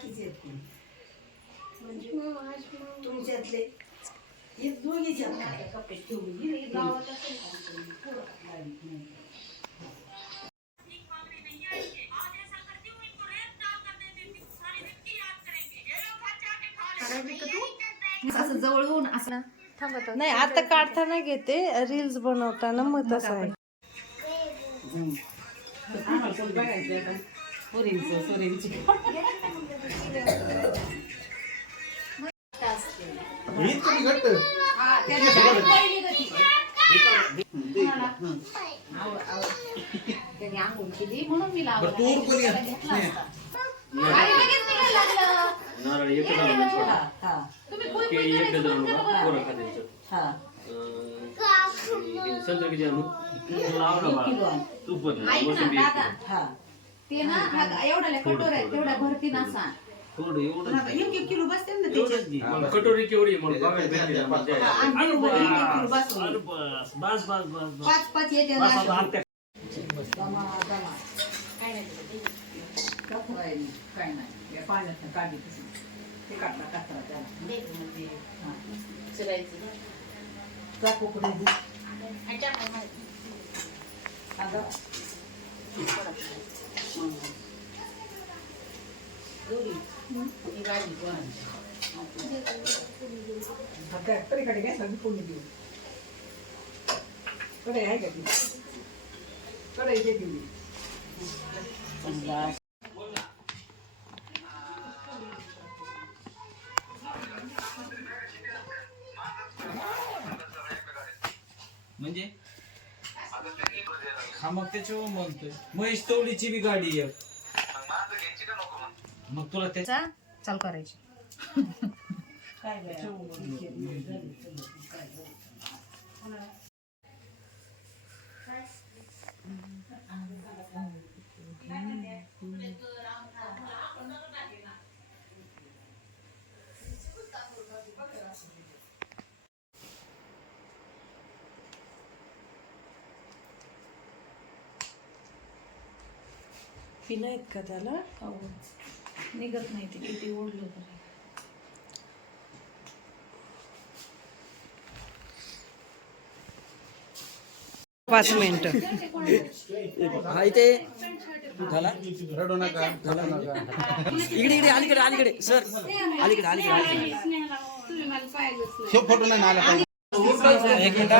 बाकीचे आहेत कोण म्हणजे तुमच्यातले हे दोघीचे कपडे ठेवून गावात असं जवळून असं नाही आता काढताना घेते रील्स बनवताना मग तसं आहे. त्याने आंघोळ केली म्हणून मी लावला. नारळ एक जण छोटा केळी एक डझन पोरं खात्यांचं संत्र किती आणू लावलं बाळा तूप ते ना एवढ्या कटोर आहे तेवढ्या भरती ना सांग थोडं एवढं एक किलो बसते ना त्याच्यात कटोरी केवढी मग बघायला भेटली बस बस बस बस पाच पाच येते काय नाही पाण्यात काढली ते काढला कचरा त्याला कडे घ्या फोडणी देऊ कडे आहे का ती कडे देऊ म्हणजे हा मग त्याच्यावर म्हणतोय महेश तवडीची बी गाडी आहे मग तुला त्याच्या चालू करायची पिलं आहेत का त्याला निघत नाही ते किती ओढलं तरी 5 मिनिटं हा इथे झाला रडू नका झाला नका इकडे इकडे अलीकडे अलीकडे सर अलीकडे अलीकडे फोटो नाही आला पाहिजे एक मिनिट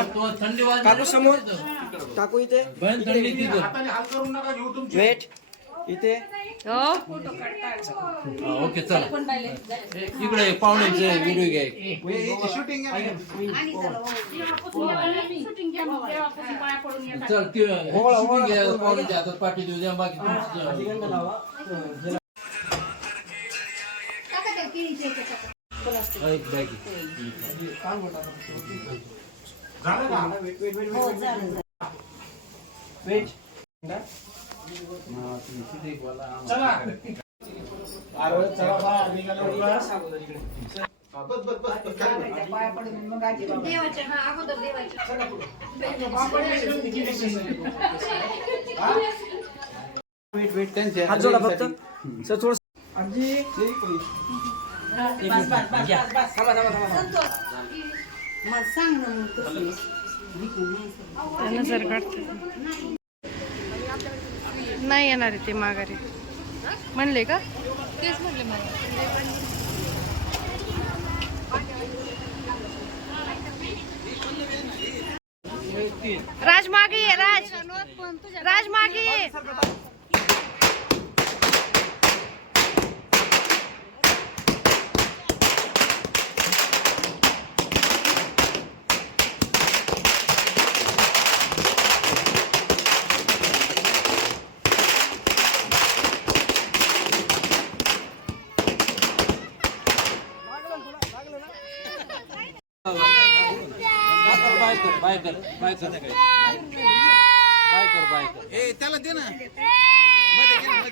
काकू समोर काकू इथे वेट इथे ओके चला इकडे पाहुण्यांचे व्हिडिओ घ्या शूटिंग चल शूटिंग घ्या पाहुण्यांच्या हातात पाठी देऊ द्या बाकी वेट हात जोडा फक्त सर थोडं आजी सांग ना त्यानं जर काढत नाही येणार आहे ते माघारी म्हणले का तेच म्हटले मला राज मागे ये राज राज मागे ये बाय कर बाय कर बाय कर बाय कर ए त्याला दे ना मध्ये